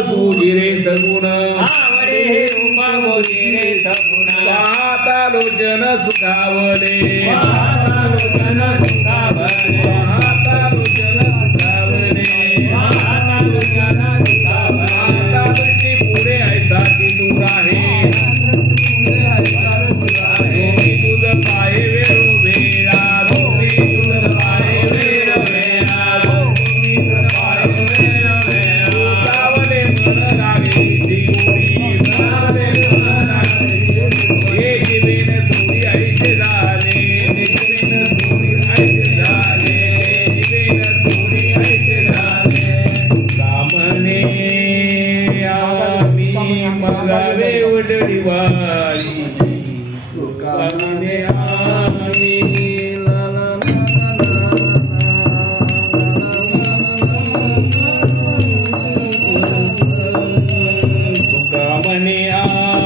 सूजी रे सगुण। आवडे रूपा गोजी रे सगुण सुखावले। मगावे वडली वारी तुका म्हणे तुका म्हणे आ